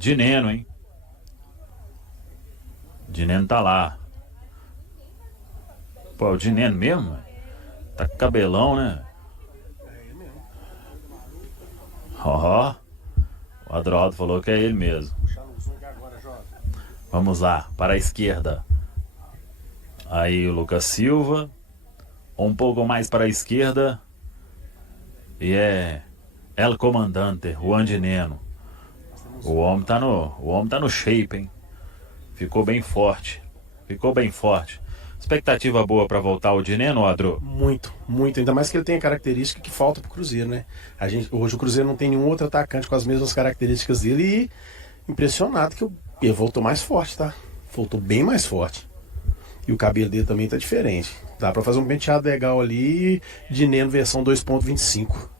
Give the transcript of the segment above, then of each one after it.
Dineno, hein? Dineno tá lá. Pô, é o Dineno mesmo? Tá com cabelão, né? Ó, o Adroaldo falou que é ele mesmo. Vamos lá, para a esquerda. Aí o Lucas Silva. Um pouco mais para a esquerda. E é El Comandante, Juan Dineno. O homem tá no shape, hein? Ficou bem forte. Ficou bem forte. Expectativa boa para voltar o Dineno, Adro? Muito, muito. Ainda mais que ele tem a característica que falta pro Cruzeiro, né? Hoje o Cruzeiro não tem nenhum outro atacante com as mesmas características dele e impressionado que ele voltou mais forte, tá? Voltou bem mais forte. E o cabelo dele também tá diferente. Dá pra fazer um penteado legal ali, Dineno versão 2.25.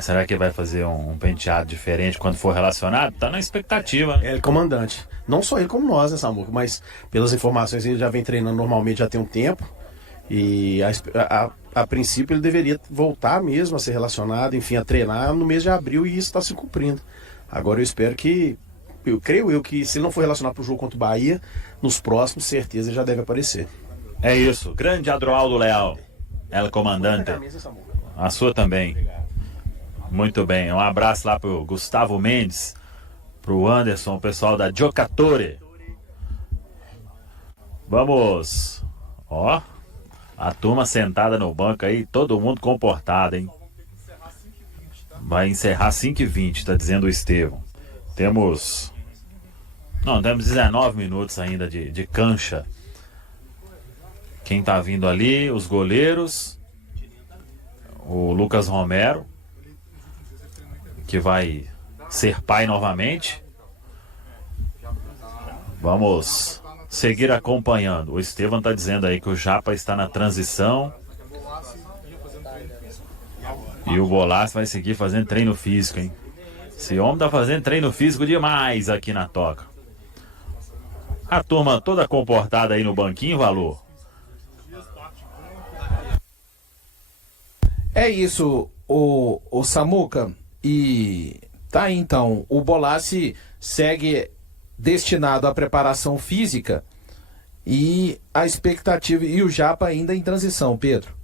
Será que vai fazer um penteado diferente quando for relacionado? Tá na expectativa, né? É, ele comandante. Não só ele como nós, né, Samuca? Mas pelas informações ele já vem treinando normalmente já tem um tempo. E a princípio ele deveria voltar mesmo a ser relacionado, enfim, a treinar no mês de abril e isso está se cumprindo. Agora eu espero que, creio que se ele não for relacionado para o jogo contra o Bahia, nos próximos, certeza ele já deve aparecer. É isso. Grande Adroaldo Leal. El Comandante. A sua também. Muito bem. Um abraço lá pro Gustavo Mendes, pro Anderson, o pessoal da Giocatore. Vamos. Ó. A turma sentada no banco aí, todo mundo comportado, hein? Vai encerrar 5h20, tá dizendo o Estevão. Temos 19 minutos ainda de cancha. Quem tá vindo ali? Os goleiros. O Lucas Romero, que vai ser pai novamente. Vamos seguir acompanhando. O Estevam tá dizendo aí que o Japa está na transição. E o Bolassi vai seguir fazendo treino físico, hein? Esse homem tá fazendo treino físico demais aqui na Toca. A turma toda comportada aí no banquinho, Valor. É isso, o Samuca. E tá aí então, o Bolassi segue destinado à preparação física e a expectativa, e o Japa ainda em transição, Pedro.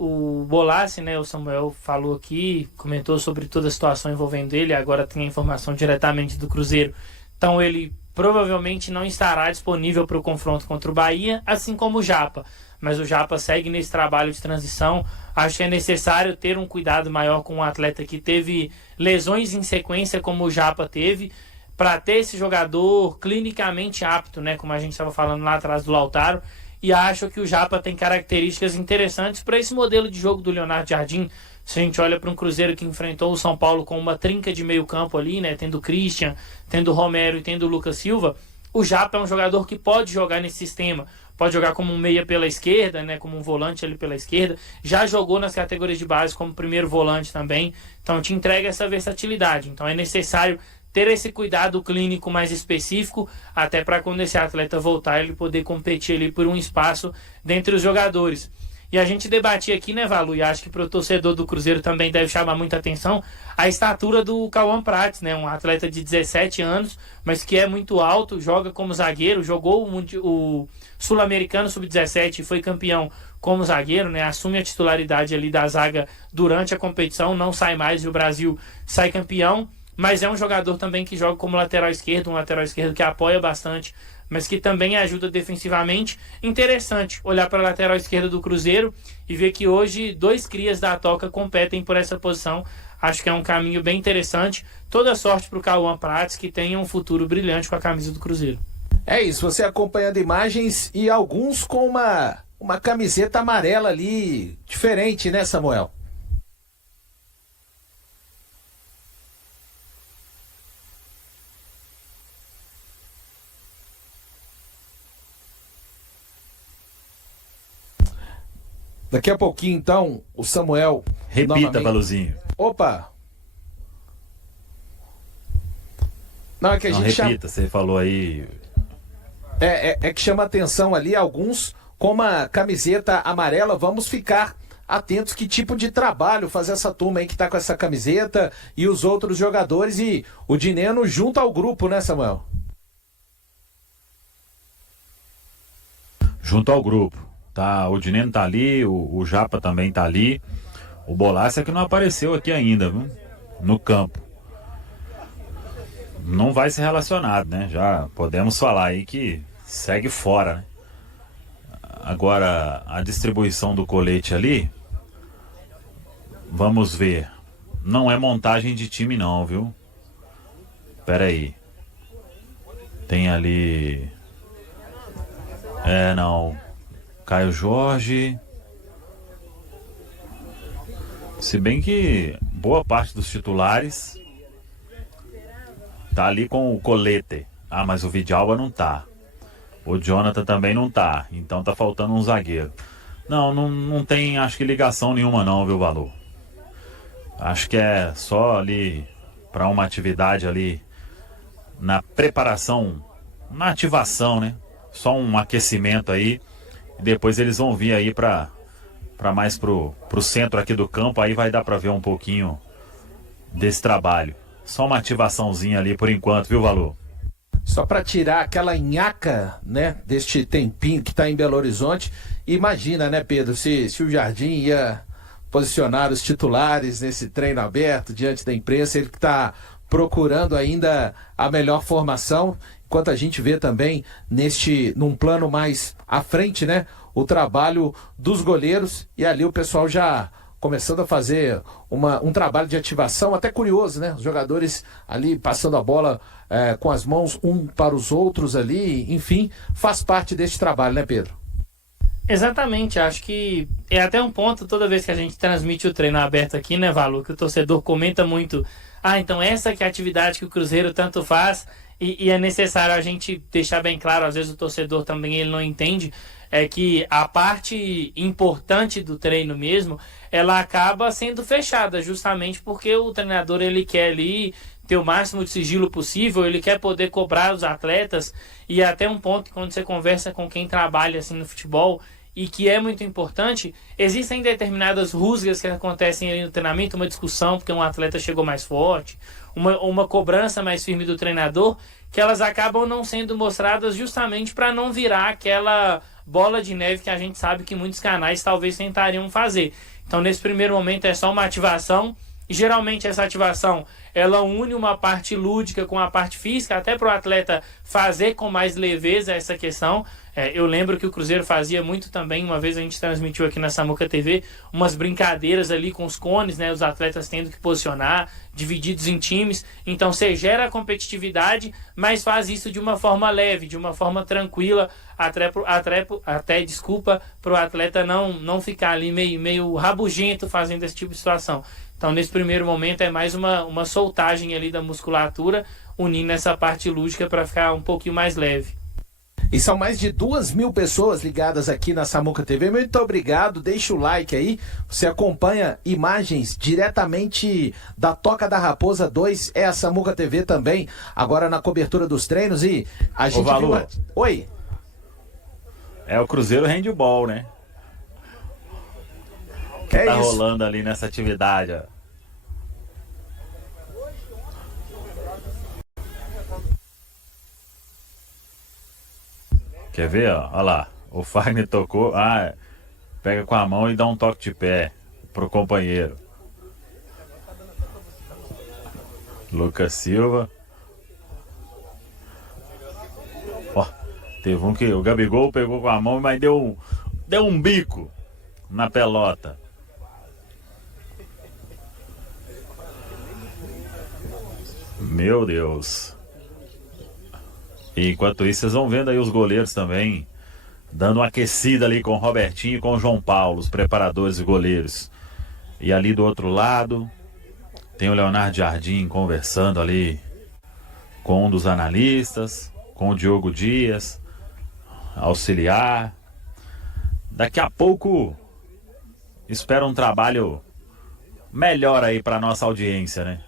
O Bolassi, né, o Samuel falou aqui, comentou sobre toda a situação envolvendo ele, agora tem a informação diretamente do Cruzeiro. Então ele provavelmente não estará disponível para o confronto contra o Bahia, assim como o Japa. Mas o Japa segue nesse trabalho de transição. Acho que é necessário ter um cuidado maior com um atleta que teve lesões em sequência, como o Japa teve, para ter esse jogador clinicamente apto, né, como a gente estava falando lá atrás do Lautaro. E acho que o Japa tem características interessantes para esse modelo de jogo do Leonardo Jardim. Se a gente olha para um Cruzeiro que enfrentou o São Paulo com uma trinca de meio campo ali, né, tendo o Christian, tendo o Romero e tendo o Lucas Silva, o Japa é um jogador que pode jogar nesse sistema. Pode jogar como um meia pela esquerda, né, como um volante ali pela esquerda. Já jogou nas categorias de base como primeiro volante também. Então te entrega essa versatilidade. Então é necessário ter esse cuidado clínico mais específico, até para quando esse atleta voltar, ele poder competir ali por um espaço dentre os jogadores. E a gente debatia aqui, né, Valu, e acho que para o torcedor do Cruzeiro também deve chamar muita atenção, a estatura do Cauã Prates, né, um atleta de 17 anos, mas que é muito alto, joga como zagueiro, jogou o Sul-Americano Sub-17 e foi campeão como zagueiro, né, assume a titularidade ali da zaga durante a competição, não sai mais e o Brasil sai campeão, mas é um jogador também que joga como lateral esquerdo, um lateral esquerdo que apoia bastante, mas que também ajuda defensivamente. Interessante olhar para a lateral esquerda do Cruzeiro e ver que hoje 2 crias da Toca competem por essa posição. Acho que é um caminho bem interessante. Toda sorte para o Cauã Prates, que tenha um futuro brilhante com a camisa do Cruzeiro. É isso, você acompanhando imagens e alguns com uma camiseta amarela ali, diferente, né, Samuel? Daqui a pouquinho, então, o Samuel... Repita, Baluzinho. Opa! Não, é que a Não, gente repita, você falou aí... É que chama atenção ali alguns com uma camiseta amarela. Vamos ficar atentos que tipo de trabalho faz essa turma aí que tá com essa camiseta e os outros jogadores e o Dineno junto ao grupo, né, Samuel? Junto ao grupo. Tá, o Dineno tá ali, o Japa também tá ali. O Bolassi é que não apareceu aqui ainda, viu? No campo. Não vai ser relacionado, né? Já podemos falar aí que segue fora, né? Agora, a distribuição do colete ali, vamos ver. Não é montagem de time não, viu? Pera aí. Tem ali... não. Caio Jorge. Se bem que boa parte dos titulares tá ali com o colete. Ah, mas o Vidalba não tá. O Jonathan também não tá. Então tá faltando um zagueiro. Não tem, acho que ligação nenhuma não, viu, Valor? Acho que é só ali para uma atividade ali na preparação, na ativação, né? Só um aquecimento aí. E depois eles vão vir aí para mais pro centro aqui do campo. Aí vai dar para ver um pouquinho desse trabalho. Só uma ativaçãozinha ali por enquanto, viu, Valor? Só para tirar aquela nhaca, né, deste tempinho que está em Belo Horizonte. Imagina, né, Pedro, se o Jardim ia posicionar os titulares nesse treino aberto diante da imprensa, ele que está procurando ainda a melhor formação, enquanto a gente vê também num plano mais à frente, né, o trabalho dos goleiros, e ali o pessoal já começando a fazer um trabalho de ativação, até curioso, né? Os jogadores ali passando a bola com as mãos um para os outros ali, enfim, faz parte desse trabalho, né, Pedro? Exatamente, acho que é até um ponto toda vez que a gente transmite o treino aberto aqui, né, Valu, que o torcedor comenta muito, então essa que é a atividade que o Cruzeiro tanto faz, e é necessário a gente deixar bem claro, às vezes o torcedor também ele não entende, é que a parte importante do treino mesmo, ela acaba sendo fechada, justamente porque o treinador ele quer ali ter o máximo de sigilo possível, ele quer poder cobrar os atletas, e até um ponto que quando você conversa com quem trabalha assim no futebol, e que é muito importante, existem determinadas rusgas que acontecem ali no treinamento, uma discussão porque um atleta chegou mais forte, uma cobrança mais firme do treinador, que elas acabam não sendo mostradas justamente para não virar aquela bola de neve que a gente sabe que muitos canais talvez tentariam fazer. Então nesse primeiro momento é só uma ativação, e geralmente essa ativação ela une uma parte lúdica com a parte física, até para o atleta fazer com mais leveza essa questão. Eu lembro que o Cruzeiro fazia muito também, uma vez a gente transmitiu aqui na Samuca TV, umas brincadeiras ali com os cones, né, os atletas tendo que posicionar, divididos em times. Então você gera a competitividade, mas faz isso de uma forma leve, de uma forma tranquila, até para o atleta não ficar ali meio rabugento fazendo esse tipo de situação. Então nesse primeiro momento é mais uma soltagem ali da musculatura, unindo essa parte lúdica para ficar um pouquinho mais leve. E são mais de 2.000 pessoas ligadas aqui na Samuca TV. Muito obrigado, deixa o like aí. Você acompanha imagens diretamente da Toca da Raposa 2, é a Samuca TV também, agora na cobertura dos treinos. E a gente Valor. Oi. É o Cruzeiro Handball, né? Que tá isso rolando ali nessa atividade, ó. Quer ver, ó? Olha lá. O Fagner tocou. Pega com a mão e dá um toque de pé pro companheiro. Lucas Silva. Ó, teve um que o Gabigol pegou com a mão, mas deu um bico na pelota. Meu Deus. E enquanto isso, vocês vão vendo aí os goleiros também dando uma aquecida ali com o Robertinho e com o João Paulo, os preparadores e goleiros. E ali do outro lado tem o Leonardo Jardim conversando ali com um dos analistas, com o Diogo Dias, auxiliar. Daqui a pouco espera um trabalho melhor aí para nossa audiência, né?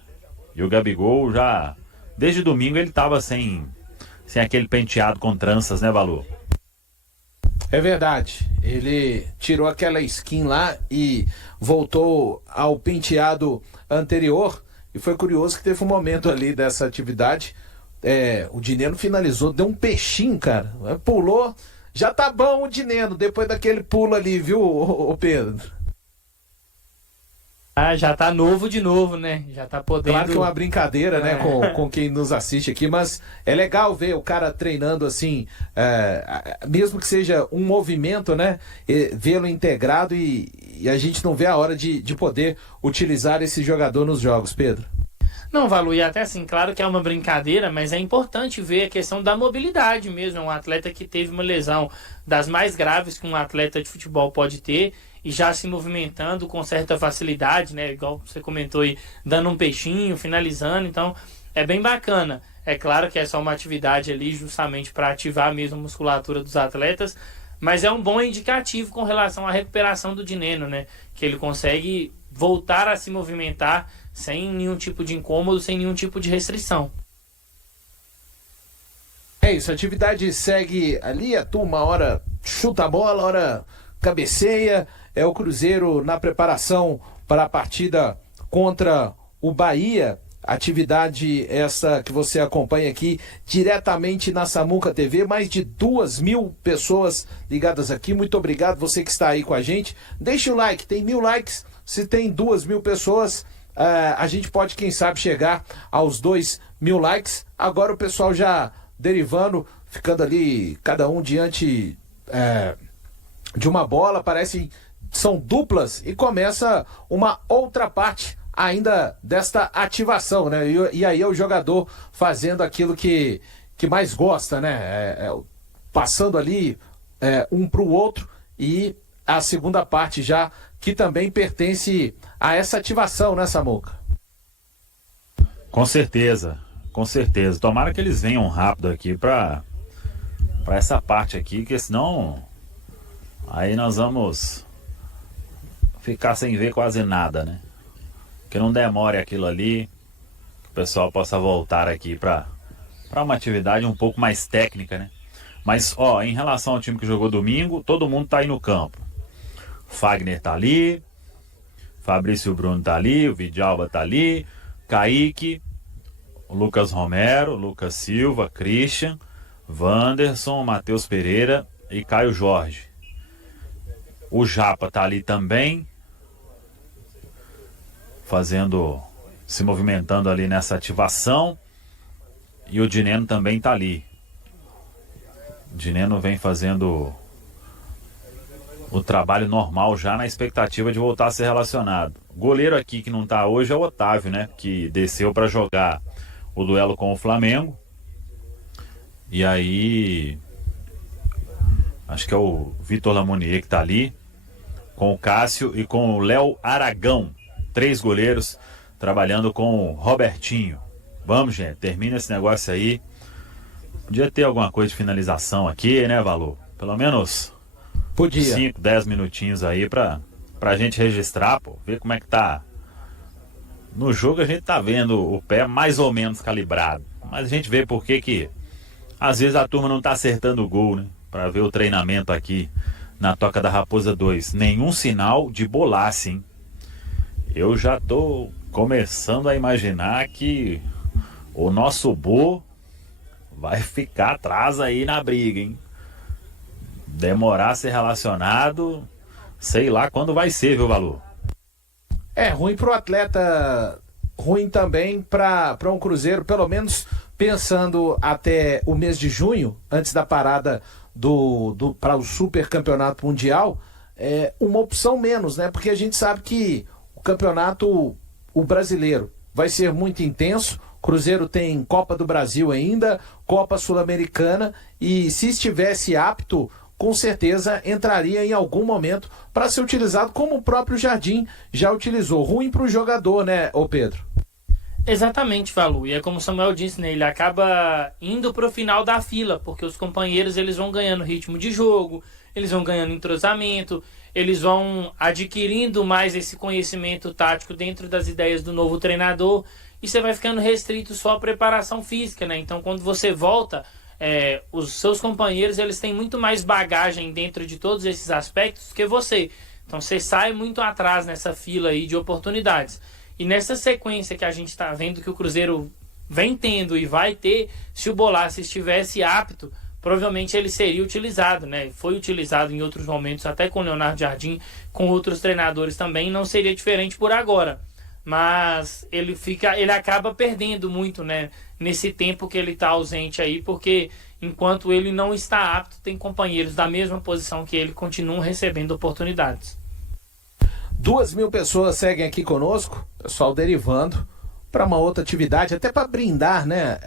E o Gabigol já, desde domingo ele estava sem aquele penteado com tranças, né, Valor? É verdade. Ele tirou aquela skin lá e voltou ao penteado anterior. E foi curioso que teve um momento ali dessa atividade. O Dineno finalizou, deu um peixinho, cara. Pulou. Já tá bom o Dineno, depois daquele pulo ali, viu, ô Pedro? Já tá novo de novo, né? Já tá podendo... Claro que é uma brincadeira, né, com quem nos assiste aqui, mas é legal ver o cara treinando assim, mesmo que seja um movimento, né, vê-lo integrado e a gente não vê a hora de poder utilizar esse jogador nos jogos, Pedro. Não, Valu, e até assim, claro que é uma brincadeira, mas é importante ver a questão da mobilidade mesmo. É um atleta que teve uma lesão das mais graves que um atleta de futebol pode ter e já se movimentando com certa facilidade, né? Igual você comentou aí, dando um peixinho, finalizando. Então, é bem bacana. É claro que é só uma atividade ali justamente para ativar mesmo a musculatura dos atletas, mas é um bom indicativo com relação à recuperação do Dineno, né? Que ele consegue voltar a se movimentar sem nenhum tipo de incômodo, sem nenhum tipo de restrição. É isso, a atividade segue ali, a turma hora chuta a bola, hora cabeceia, é o Cruzeiro na preparação para a partida contra o Bahia, atividade essa que você acompanha aqui diretamente na Samuca TV, mais de 2.000 pessoas ligadas aqui, muito obrigado você que está aí com a gente, deixa o like, tem 1.000 likes, se tem 2.000 pessoas, a gente pode, quem sabe, chegar aos 2.000 likes. Agora o pessoal já derivando, ficando ali, cada um diante de uma bola, parece são duplas e começa uma outra parte ainda desta ativação, né? E aí é o jogador fazendo aquilo que mais gosta, né? Passando ali um para o outro e a segunda parte já que também pertence a essa ativação, né, Samuca? Com certeza, com certeza. Tomara que eles venham rápido aqui para essa parte aqui, porque senão aí nós vamos ficar sem ver quase nada, né? Que não demore aquilo ali, que o pessoal possa voltar aqui para uma atividade um pouco mais técnica, né? Mas, ó, em relação ao time que jogou domingo, todo mundo tá aí no campo. Fagner tá ali, Fabrício Bruno tá ali, o Vidalba tá ali, Kaique, o Lucas Romero, Lucas Silva, Christian, Wanderson, Matheus Pereira e Caio Jorge. O Japa tá ali também, se movimentando ali nessa ativação, e o Dineno também tá ali. O Dineno vem fazendo o trabalho normal já na expectativa de voltar a ser relacionado. O goleiro aqui que não tá hoje é o Otávio, né? Que desceu para jogar o duelo com o Flamengo. E aí, acho que é o Vitor Lamonier que tá ali, com o Cássio e com o Léo Aragão. 3 goleiros trabalhando com o Robertinho. Vamos, gente, termina esse negócio aí. Podia ter alguma coisa de finalização aqui, né, Valor? Pelo menos podia. 5, 10 minutinhos aí pra gente registrar, pô, ver como é que tá. No jogo a gente tá vendo o pé mais ou menos calibrado, mas a gente vê por que às vezes a turma não tá acertando o gol, né? Pra ver o treinamento aqui na Toca da Raposa 2. Nenhum sinal de bolaço, hein? Eu já tô começando a imaginar que o nosso Bo vai ficar atrás aí na briga, hein? Demorar a ser relacionado, sei lá quando vai ser, viu, Valor? É ruim pro atleta, ruim também para um Cruzeiro, pelo menos pensando até o mês de junho, antes da parada para o Super Campeonato Mundial, uma opção menos, né? Porque a gente sabe que o campeonato, o brasileiro, vai ser muito intenso. Cruzeiro tem Copa do Brasil ainda, Copa Sul-Americana, e se estivesse apto, com certeza entraria em algum momento para ser utilizado, como o próprio Jardim já utilizou. Ruim para o jogador, né, ô Pedro? Exatamente, Valu. E é como o Samuel disse, né? Ele acaba indo para o final da fila, porque os companheiros eles vão ganhando ritmo de jogo, eles vão ganhando entrosamento, eles vão adquirindo mais esse conhecimento tático dentro das ideias do novo treinador, e você vai ficando restrito só à preparação física, né? Então, quando você volta, os seus companheiros eles têm muito mais bagagem dentro de todos esses aspectos que você. Então você sai muito atrás nessa fila aí de oportunidades. E nessa sequência que a gente está vendo que o Cruzeiro vem tendo e vai ter, se o Bolassi estivesse apto, provavelmente ele seria utilizado, né? Foi utilizado em outros momentos, até com o Leonardo Jardim, com outros treinadores também, não seria diferente por agora. Mas ele acaba perdendo muito, né, nesse tempo que ele está ausente aí, porque enquanto ele não está apto, tem companheiros da mesma posição que ele continuam recebendo oportunidades. 2.000 pessoas seguem aqui conosco, pessoal derivando para uma outra atividade, até para brindar, né,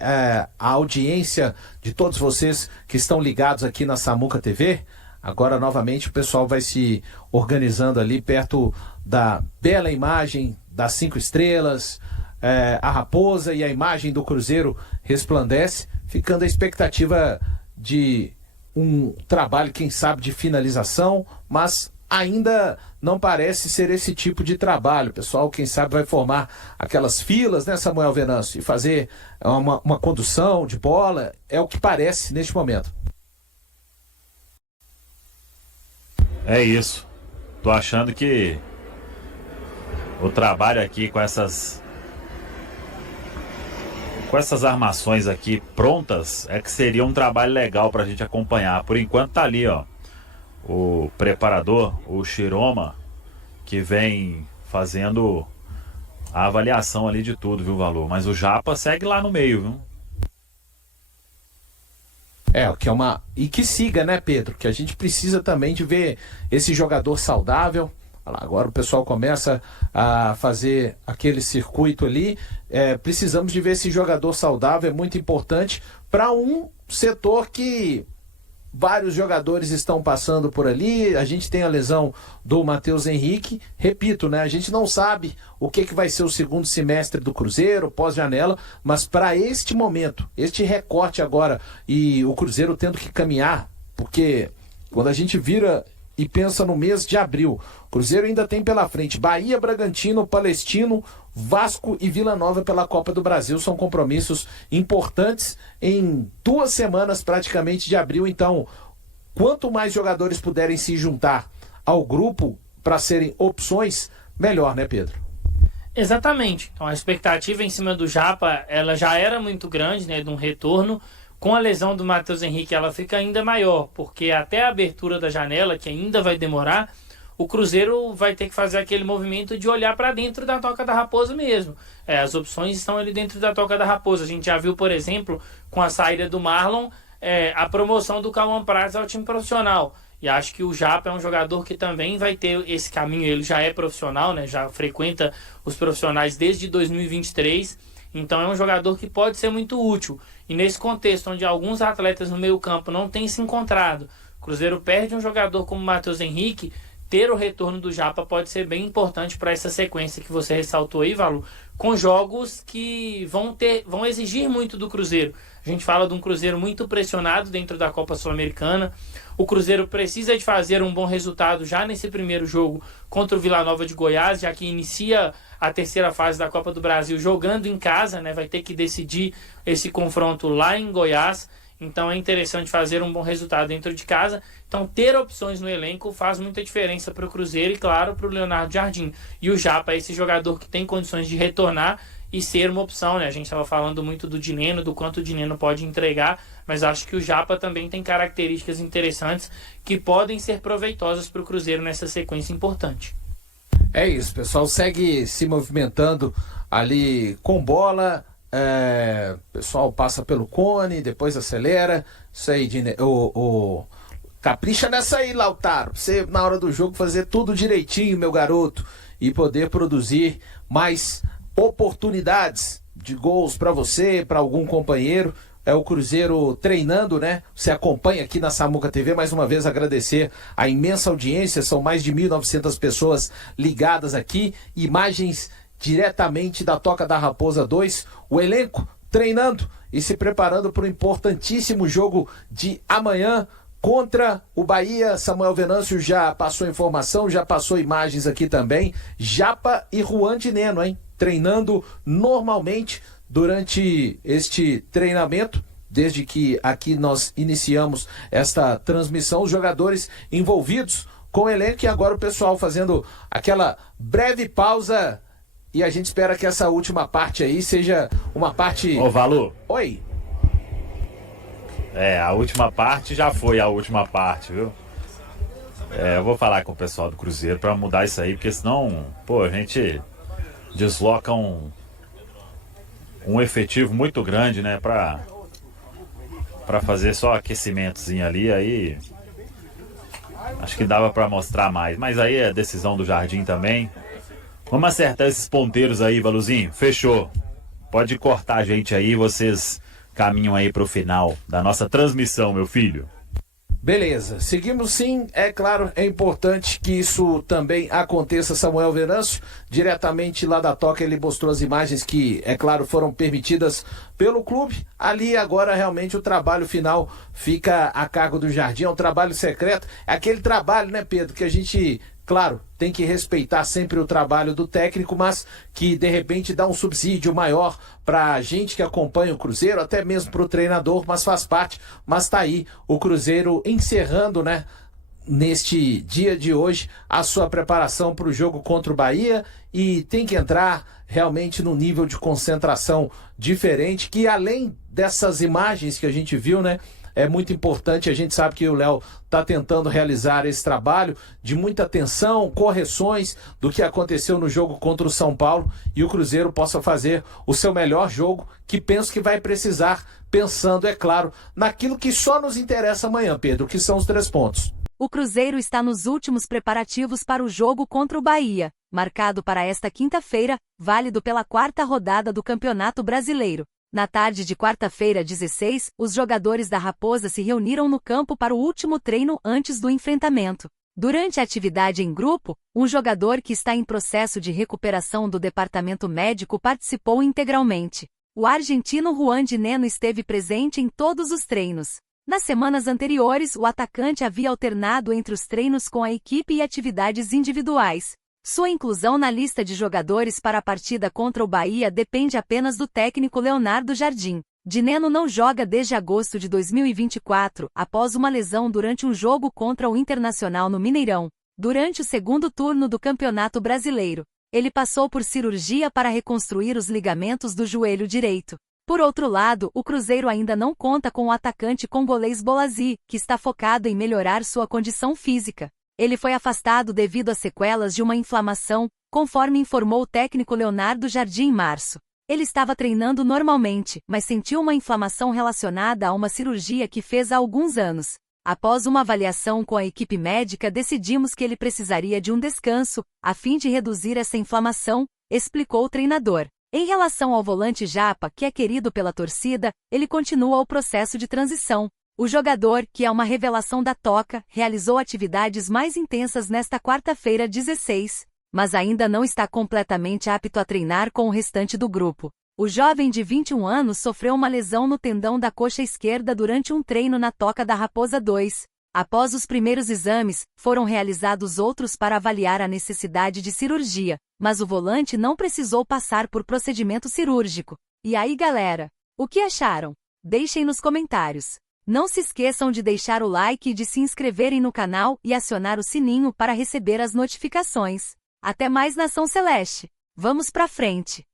a audiência de todos vocês que estão ligados aqui na Samuca TV. Agora, novamente, o pessoal vai se organizando ali perto da bela imagem das 5 estrelas, a raposa e a imagem do Cruzeiro resplandece, ficando a expectativa de um trabalho, quem sabe, de finalização, mas ainda não parece ser esse tipo de trabalho. O pessoal, quem sabe, vai formar aquelas filas, né, Samuel Venâncio, e fazer uma condução de bola, é o que parece neste momento. É isso. Tô achando que o trabalho aqui com essas armações aqui prontas é que seria um trabalho legal pra gente acompanhar. Por enquanto tá ali, ó, o preparador, o Chiroma, que vem fazendo a avaliação ali de tudo, viu, Valor? Mas o Japa segue lá no meio, viu? O que é uma... E que siga, né, Pedro? Que a gente precisa também de ver esse jogador saudável. Agora o pessoal começa a fazer aquele circuito ali. Precisamos de ver esse jogador saudável, é muito importante para um setor que vários jogadores estão passando por ali. A gente tem a lesão do Matheus Henrique. Repito, né? A gente não sabe o que vai ser o segundo semestre do Cruzeiro, pós-janela, mas para este momento, este recorte agora, e o Cruzeiro tendo que caminhar, porque quando a gente vira e pensa no mês de abril, o Cruzeiro ainda tem pela frente Bahia, Bragantino, Palestino, Vasco e Vila Nova pela Copa do Brasil. São compromissos importantes em 2 semanas praticamente de abril. Então, quanto mais jogadores puderem se juntar ao grupo para serem opções, melhor, né, Pedro? Exatamente. Então a expectativa em cima do Japa, ela já era muito grande, né, de um retorno. Com a lesão do Matheus Henrique, ela fica ainda maior, porque até a abertura da janela, que ainda vai demorar, o Cruzeiro vai ter que fazer aquele movimento de olhar para dentro da Toca da Raposa mesmo. As opções estão ali dentro da Toca da Raposa. A gente já viu, por exemplo, com a saída do Marlon, a promoção do Cauã Prats ao time profissional. E acho que o Japa é um jogador que também vai ter esse caminho. Ele já é profissional, né? Já frequenta os profissionais desde 2023. Então é um jogador que pode ser muito útil. E nesse contexto, onde alguns atletas no meio campo não têm se encontrado, o Cruzeiro perde um jogador como o Matheus Henrique, ter o retorno do Japa pode ser bem importante para essa sequência que você ressaltou aí, Valu, com jogos que vão exigir muito do Cruzeiro. A gente fala de um Cruzeiro muito pressionado dentro da Copa Sul-Americana. O Cruzeiro precisa de fazer um bom resultado já nesse primeiro jogo contra o Vila Nova de Goiás, já que inicia a terceira fase da Copa do Brasil jogando em casa, né? Vai ter que decidir esse confronto lá em Goiás. Então é interessante fazer um bom resultado dentro de casa. Então ter opções no elenco faz muita diferença para o Cruzeiro e, claro, para o Leonardo Jardim. E o Japa é esse jogador que tem condições de retornar e ser uma opção, né? A gente estava falando muito do Dineno, do quanto o Dineno pode entregar, mas acho que o Japa também tem características interessantes que podem ser proveitosas para o Cruzeiro nessa sequência importante. É isso, o pessoal segue se movimentando ali com bola. O pessoal passa pelo cone, depois acelera. Isso aí, capricha nessa aí, Lautaro. Você, na hora do jogo, fazer tudo direitinho, meu garoto, e poder produzir mais oportunidades de gols para você, para algum companheiro. É o Cruzeiro treinando, né? Você acompanha aqui na Samuca TV. Mais uma vez agradecer a imensa audiência. São mais de 1.900 pessoas ligadas aqui. Imagens diretamente da Toca da Raposa 2. O elenco treinando e se preparando para o importantíssimo jogo de amanhã contra o Bahia. Samuel Venâncio já passou informação, já passou imagens aqui também. Japa e Juan Dineno, hein? Treinando normalmente durante este treinamento desde que aqui nós iniciamos esta transmissão, os jogadores envolvidos com o elenco, e agora o pessoal fazendo aquela breve pausa, e a gente espera que essa última parte aí seja uma parte... Ô, Valu. Oi. A última parte já foi a última parte, viu? Eu vou falar com o pessoal do Cruzeiro pra mudar isso aí, porque senão, a gente desloca um efetivo muito grande, né, pra fazer só aquecimentozinho ali, aí acho que dava pra mostrar mais, mas aí é decisão do Jardim também. Vamos acertar esses ponteiros aí, Valuzinho, fechou. Pode cortar a gente aí, vocês caminham aí pro final da nossa transmissão, meu filho. Beleza, seguimos sim, é claro, é importante que isso também aconteça. Samuel Venâncio, diretamente lá da Toca, ele mostrou as imagens que, é claro, foram permitidas pelo clube. Ali agora realmente o trabalho final fica a cargo do Jardim, é um trabalho secreto, é aquele trabalho, né, Pedro, que a gente... Claro, tem que respeitar sempre o trabalho do técnico, mas que de repente dá um subsídio maior para a gente que acompanha o Cruzeiro, até mesmo para o treinador, mas faz parte. Mas tá aí o Cruzeiro encerrando, né, neste dia de hoje, a sua preparação para o jogo contra o Bahia, e tem que entrar realmente num nível de concentração diferente, que além dessas imagens que a gente viu, né, é muito importante. A gente sabe que o Léo está tentando realizar esse trabalho de muita atenção, correções do que aconteceu no jogo contra o São Paulo, e o Cruzeiro possa fazer o seu melhor jogo, que penso que vai precisar, pensando, é claro, naquilo que só nos interessa amanhã, Pedro, que são os 3 pontos. O Cruzeiro está nos últimos preparativos para o jogo contra o Bahia, marcado para esta quinta-feira, válido pela 4ª rodada do Campeonato Brasileiro. Na tarde de quarta-feira, 16, os jogadores da Raposa se reuniram no campo para o último treino antes do enfrentamento. Durante a atividade em grupo, um jogador que está em processo de recuperação do departamento médico participou integralmente. O argentino Juan de Neno esteve presente em todos os treinos. Nas semanas anteriores, o atacante havia alternado entre os treinos com a equipe e atividades individuais. Sua inclusão na lista de jogadores para a partida contra o Bahia depende apenas do técnico Leonardo Jardim. De Neno não joga desde agosto de 2024, após uma lesão durante um jogo contra o Internacional no Mineirão. Durante o segundo turno do Campeonato Brasileiro, ele passou por cirurgia para reconstruir os ligamentos do joelho direito. Por outro lado, o Cruzeiro ainda não conta com o atacante congolês Bolasie, que está focado em melhorar sua condição física. Ele foi afastado devido a sequelas de uma inflamação, conforme informou o técnico Leonardo Jardim em março. Ele estava treinando normalmente, mas sentiu uma inflamação relacionada a uma cirurgia que fez há alguns anos. Após uma avaliação com a equipe médica, decidimos que ele precisaria de um descanso, a fim de reduzir essa inflamação, explicou o treinador. Em relação ao volante Japa, que é querido pela torcida, ele continua o processo de transição. O jogador, que é uma revelação da Toca, realizou atividades mais intensas nesta quarta-feira, 16, mas ainda não está completamente apto a treinar com o restante do grupo. O jovem de 21 anos sofreu uma lesão no tendão da coxa esquerda durante um treino na Toca da Raposa 2. Após os primeiros exames, foram realizados outros para avaliar a necessidade de cirurgia, mas o volante não precisou passar por procedimento cirúrgico. E aí, galera? O que acharam? Deixem nos comentários. Não se esqueçam de deixar o like e de se inscreverem no canal e acionar o sininho para receber as notificações. Até mais, Nação Celeste! Vamos pra frente!